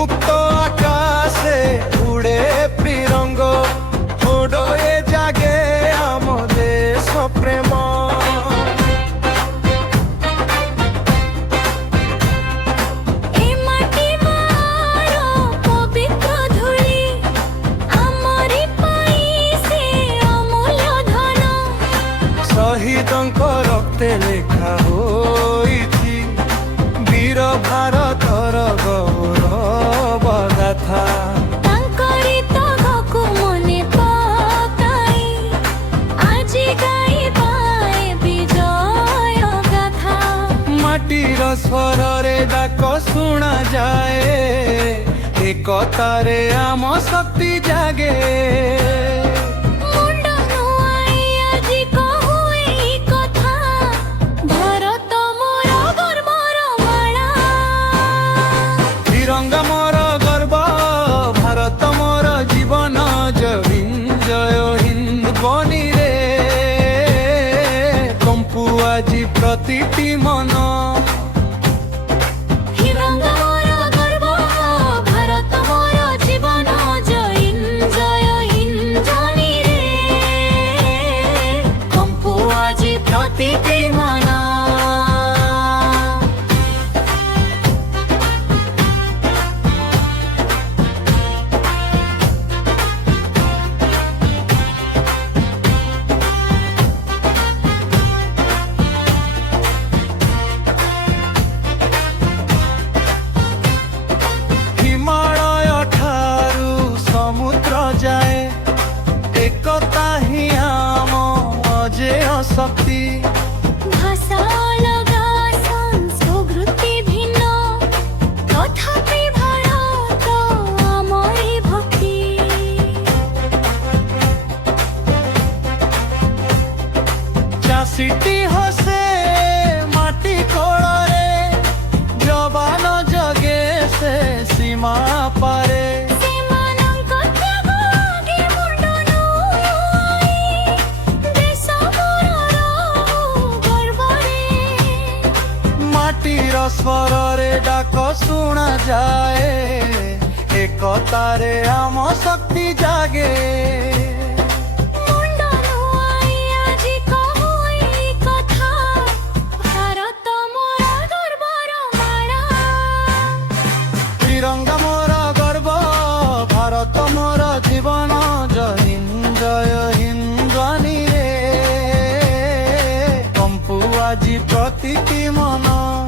মুক্ত আকাশে উড়ে ত্রিরঙ্গ ওডয়ে জাগে আম দেশ প্রেম শহীদଙ୍କ রক্তে লেখা হইছি বীর ভারতর গৌরব গাথা তাঙ্করি তগকু মনে পকাই আজি গাইবাই বিজয় গাথা মাটির স্বରରେ ডাক শুনা যায় একতারে আম শক্তি জাগে তিরঙ্গা মোর গর্ব ভারত মোর জীবন জয় হিন্দ বনি রে কম্পু আজি প্রতিটি মন তিরঙ্গা মোর গর্ব ভারত মোর জীবন জয় হিন্দ জনি রে কম্পু আজি প্রতিটি মন শক্তি ভাষা অলগা সংস্কৃতি ভিন্ন তথাপি ভারত আমরি ভক্তি চাষিটি হসে মাটি কোଳରେ জবান জগে সে সীমা পারে মাটির স্বରରେ ডাক শুনা যায় একতারে আম শক্তি জাগে তিরঙ্গা মোর গর্ব ভারত মোর জীবন জয় হিন্দ রে কম্পু আজি প্রতিটি মন